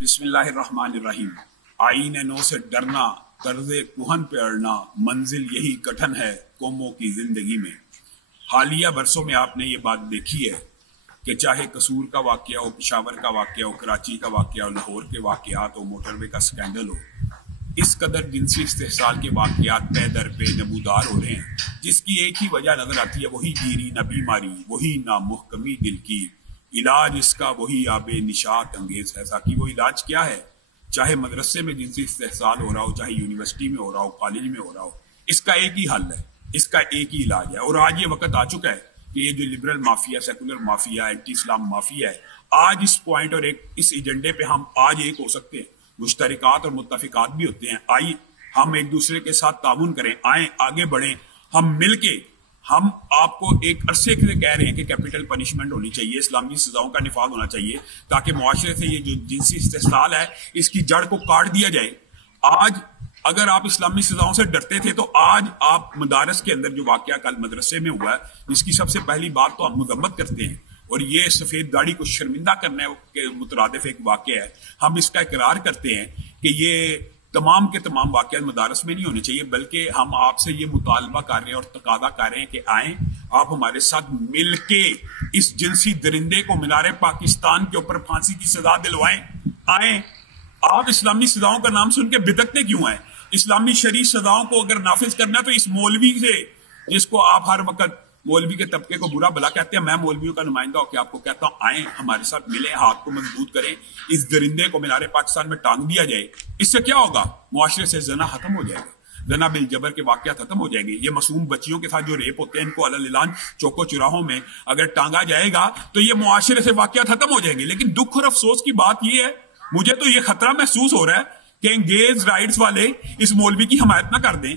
بسم اللہ الرحمن الرحیم۔ آئین نو سے ڈرنا، طرز کہن پہ اڑنا، منزل یہی کٹھن ہے قوموں کی زندگی میں۔ حالیہ برسوں میں آپ نے یہ بات دیکھی ہے کہ چاہے قصور کا واقعہ ہو، پشاور کا واقعہ ہو، کراچی کا واقعہ ہو، لاہور کے واقعات ہو، موٹر وے کا سکینڈل ہو، اس قدر جنسی استحصال کے واقعات پے در پے نمودار ہو رہے ہیں، جس کی ایک ہی وجہ نظر آتی ہے، وہی دیری نہ بیماری، وہی نہ محکمی دل کی، علاج اس کا وہی آب نشاط انگیز ہے۔ ساقی وہ علاج کیا ہے؟ چاہے مدرسے میں جنسی استحصال ہو رہا ہو، چاہے یونیورسٹی میں ہو رہا ہو، کالج میں ہو رہا ہو، اس کا ایک ہی حل ہے، اس کا ایک ہی علاج ہے۔ اور آج یہ وقت آ چکا ہے کہ یہ جو liberal mafia, secular mafia, anti اسلام مافیا ہے، آج اس پوائنٹ اور اس ایجنڈے پہ ہم آج ایک ہو سکتے ہیں۔ مشترکات اور متفقات بھی ہوتے ہیں، آئیے ہم ایک دوسرے کے ساتھ تعاون کریں، آئیں آگے بڑھیں، ہم مل کے ہم آپ کو ایک عرصے کے لیے کہہ رہے ہیں کہ کیپٹل پنشمنٹ ہونی چاہیے، اسلامی سزاؤں کا نفاذ ہونا چاہیے، تاکہ معاشرے سے یہ جو جنسی استحصال ہے اس کی جڑ کو کاٹ دیا جائے۔ آج اگر آپ اسلامی سزاؤں سے ڈرتے تھے تو آج آپ مدارس کے اندر جو واقعہ کل مدرسے میں ہوا ہے، جس کی سب سے پہلی بات تو ہم مذمت کرتے ہیں، اور یہ سفید گاڑی کو شرمندہ کرنے کے مترادف ایک واقعہ ہے۔ ہم اس کا اقرار کرتے ہیں کہ یہ تمام کے تمام واقعات مدارس میں نہیں ہونے چاہیے، بلکہ ہم آپ سے یہ مطالبہ کر رہے ہیں اور تقاضا کر رہے ہیں کہ آئیں آپ ہمارے ساتھ مل کے اس جنسی درندے کو مینار پاکستان کے اوپر پھانسی کی سزا دلوائیں۔ آئیں، آپ اسلامی سزاؤں کا نام سن کے بدعتیں کیوں ہیں؟ اسلامی شرعی سزاؤں کو اگر نافذ کرنا ہے تو اس مولوی سے، جس کو آپ ہر وقت مولوی کے طبقے کو برا بلا کہتے ہیں، میں مولویوں کا نمائندہ ہو کے آپ کو کہتا ہوں، آئیں ہمارے ساتھ ملیں، ہاتھ کو مضبوط کریں، اس درندے کو مینار پاکستان میں ٹانگ دیا جائے۔ اس سے کیا ہوگا؟ معاشرے سے زنا ختم ہو جائے گا، زنا بالجبر کے واقعات ختم ہو جائیں گے۔ یہ معصوم بچیوں کے ساتھ جو ریپ ہوتے ہیں، ان کو علی الاعلان چوکو چراہوں میں اگر ٹانگا جائے گا تو یہ معاشرے سے واقعات ختم ہو جائیں گے۔ لیکن دکھ اور افسوس کی بات یہ ہے، مجھے تو یہ خطرہ محسوس ہو رہا ہے کہ انگیز رائٹس والے اس مولوی کی حمایت نہ کر دیں۔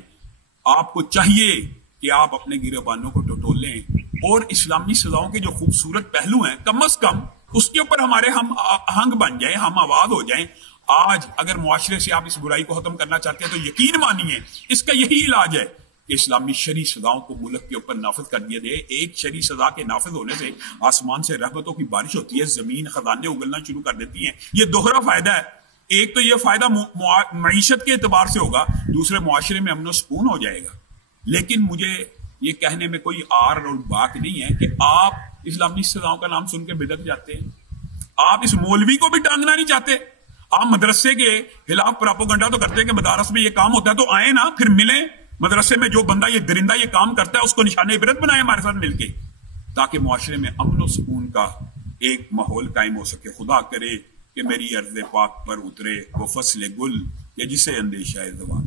آپ کو چاہیے کہ آپ اپنے گریبانوں کو ٹٹولیں اور اسلامی سزاؤں کے جو خوبصورت پہلو ہیں کم از کم اس کے اوپر ہمارے ہم آہنگ بن جائیں، ہم آواز ہو جائیں۔ آج اگر معاشرے سے آپ اس برائی کو ختم کرنا چاہتے ہیں تو یقین مانیے اس کا یہی علاج ہے کہ اسلامی شرعی سزاؤں کو ملک کے اوپر نافذ کر دیا جائے۔ ایک شرعی سزا کے نافذ ہونے سے آسمان سے رحمتوں کی بارش ہوتی ہے، زمین خزانے اگلنا شروع کر دیتی ہیں۔ یہ دوہرا فائدہ ہے، ایک تو یہ فائدہ معیشت کے اعتبار سے ہوگا، دوسرے معاشرے میں امن و سکون ہو جائے گا۔ لیکن مجھے یہ کہنے میں کوئی آر اور باک نہیں ہے کہ آپ اسلامی سزاؤں کا نام سن کے بدعت جاتے ہیں۔ آپ اس مولوی کو بھی ٹانگنا نہیں چاہتے، آپ مدرسے کے خلاف پراپوگنڈا تو کرتے ہیں کہ مدارس میں یہ کام ہوتا ہے، تو آئیں نا، پھر ملیں مدرسے میں جو بندہ یہ درندہ یہ کام کرتا ہے اس کو نشان عبرت بنائیں ہمارے ساتھ مل کے، تاکہ معاشرے میں امن و سکون کا ایک ماحول قائم ہو سکے۔ خدا کرے کہ میری ارض پاک پر اترے وہ فصل گل کہ جسے اندیشہ زوال۔